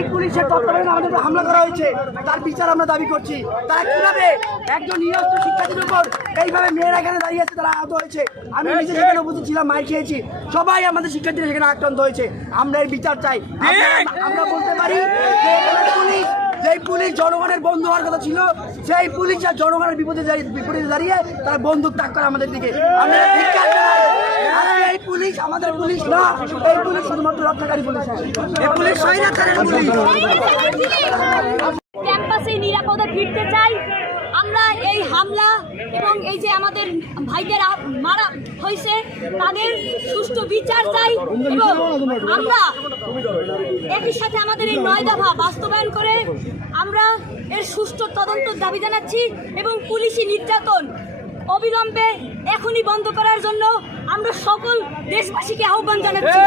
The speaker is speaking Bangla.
যেই পুলিশের তত্ত্বাবধানে আমাদের উপর হামলা করা হয়েছে তার বিচার আমরা দাবি করছি। তারা কিভাবে একজন নিহত শিক্ষার্থীর উপর এইভাবে মেয়েরা এখানে দাঁড়িয়ে আছে, তারা আহত হয়েছে। আমি নিজে সেখানে উপস্থিত ছিলাম, মাইর খেয়েছি, সবাই আমাদের শিক্ষার্থীরা সেখানে আক্রান্ত হয়েছে। আমরা এর বিচার চাই। আমরা বলতে পারি যে এখানে পুলিশ, যেই পুলিশ জনগণের বন্ধু হওয়ার কথা ছিল, সেই পুলিশ আর জনগণের বিপরীতে দাঁড়িয়ে তারা বন্দুক তাক করে আমাদের দিকে। আমরা ধিক্কার জানাই। এই পুলিশ আমাদের পুলিশ না, এই পুলিশ শুধুমাত্র রক্ষাকারী পুলিশ। এই পুলিশ স্বৈরাচারের পুলিশ। ক্যাম্পাসে নিরাপদে ফিরতে চাই। আমরা এই হামলা এবং এই যে আমাদের ভাইদের মারা হয়েছে তাদের সুষ্ঠু বিচার চাই এবং আমরা একই সাথে আমাদের এই 9 দফা বাস্তবায়ন করে আমরা এর সুষ্ঠু তদন্তের দাবি জানাচ্ছি এবং পুলিশি নির্যাতন অবিলম্বে এখনই বন্ধ করার জন্য আমরা সকল দেশবাসীকে আহ্বান জানাচ্ছি।